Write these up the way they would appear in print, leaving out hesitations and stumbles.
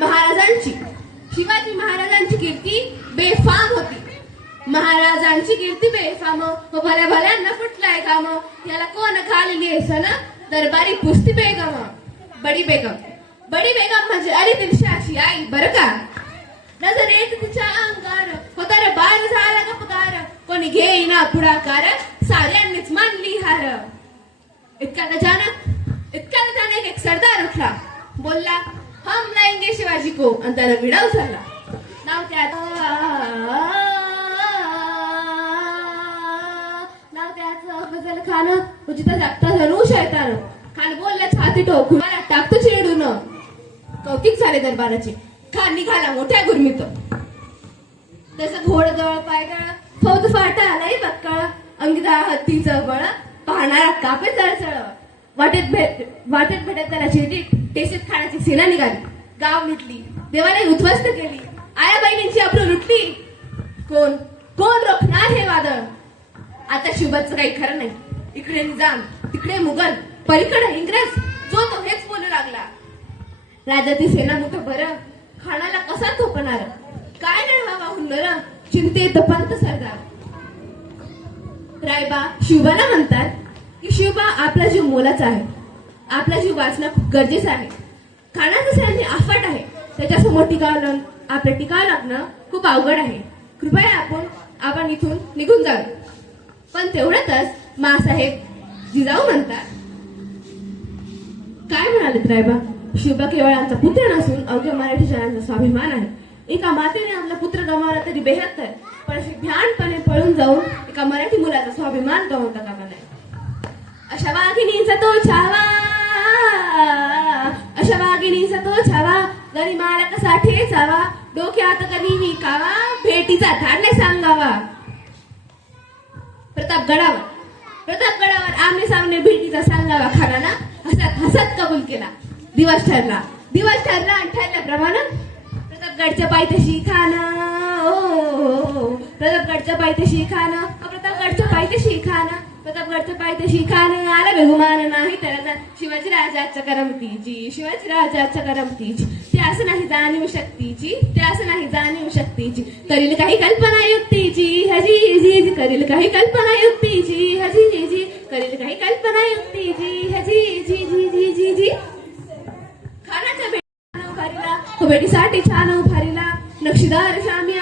महाराजांची शिवाजी महाराजांची कीर्ती बेफाम होती. महाराजांची कीर्ती बेफाम हो भल्या भल्यांना फुटलाय काम. याला कोण खाली सन दरबारी पुस्ती बेगम. बडी बेगम म्हणजे अली आई बरं का. नजर येत तिच्या अंगार हो दरबार झाला गपगार. कोणी घेईना पुढाकार साऱ्यांनीच मानली हार. इतका अचानक एक सरदार उठला बोलला हम लाएंगे शिवाजी को. अंतर विडाव झाला. नाव त्याचं गजल खान उचिता जागता धनु शैतान. खान बोलला छाती ठोकून मला टाकतो चिडून. कौतिक झाले दरबाराचे. खान निघाला मोठ्या गुरमीत. तसं घोड जवळ पायगळ फौज फाटा आलाय बक्कळ. अंगीदा हत्तीचं बळ पाहणारा कापे चळचळ. वाटेत भेटत त्याला शिर्डी टेसीत खाण्याची सेना निघाली. गाव मिटली देवाने उद्ध्वस्त केली. आया बहिणींची अब्रू लुटली. कोण रोखणार हे वादळ. आता शिवबाचं काही खरं नाही. इकडे निजाम तिकडे मुघल पलीकडे इंग्रज जो तो हेच बोलू लागला. राजाची सेना मोठं बरं खानाला कसा थोपणार. काय नाही व्हावा हुंदर चिंतेत पंत सरदार. रायबा शिवबाला म्हणतात की शिवबा आपला जीव मोलाचा आहे. आपला जीव वाचणं खूप गरजेचं आहे. खानाचं सैन्य अफाट आहे. त्याच्यासमोर आपलं टिकाव लागणं खूप अवघड आहे. कृपया आपण इथून निघून जावे. पण तेवढ्यातच मासाहेब जिजाऊ म्हणतात. काय म्हणालेत रायबा. शिवबा केवळ आमचा पुत्र नसून अवघ्या मराठी जनांचा स्वाभिमान आहे. एका मातेने आपला पुत्र गमावला तरी बेहत्तर पण असे भ्यानपणे पळून जाऊन एका मराठी मुलाचा स्वाभिमान गमावता कामा नये. अशा वाघिणीचा तो छावा गरिमाला कसा ठेचावा. डोक्यात कधी विकावा भेटीचा धाडले सांगावा. प्रतापगडावर आमने सामने भेटीचा सांगावा. खानाला हसत कबूल केला. दिवस ठरला आणि ठरल्याप्रमाणे प्रतापगडच्या पायथ्याशी खान आला बेगुमान नाही त्याला शिवाजी राजाच्या करमतीची ते असं नाही जाणीव शक्तीची करील काही कल्पना युक्तीची हजी करील काही कल्पना युक्तीची हजी खानाच्या भेटीसाठी छान उभारीला. नक्षीदार शामी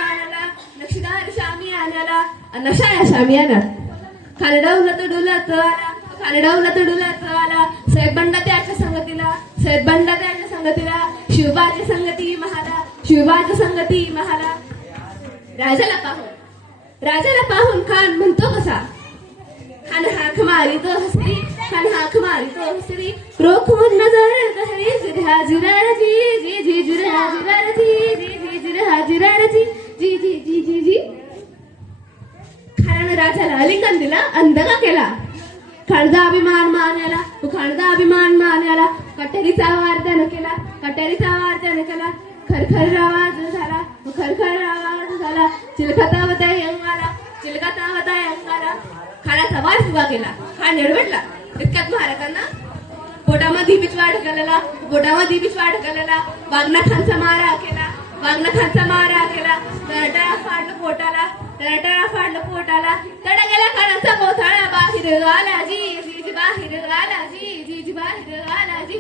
आणाला नशा या शामी आणत. खानडवलं तर डुलत आला. सैद बंडा त्याच्या संगतीला. शिवबाची संगती महाला. राजाला पाहून खान म्हणतो कसा. खान हाक मारितो हसरी रोखून नजर कहरी जी. खानानं राजाला आलिंगन दिला. अंधगा केला. खाणदा अभिमान मान्याला कटेरीचा आवाज त्यानं केला. खरखर आवाज झाला. चिलखतावता अंगाला. खानाचा वार सुगा केला. खान एडवटला. इतक्यात महाराजांना पोटामध्ये बिचवा ढकलला. वागना खानचा मारा केला. तळटळा फाडलं पोटाला. तडा गेला खानाचा कोथळा. बाहेर आला जी बाहेर आला जी.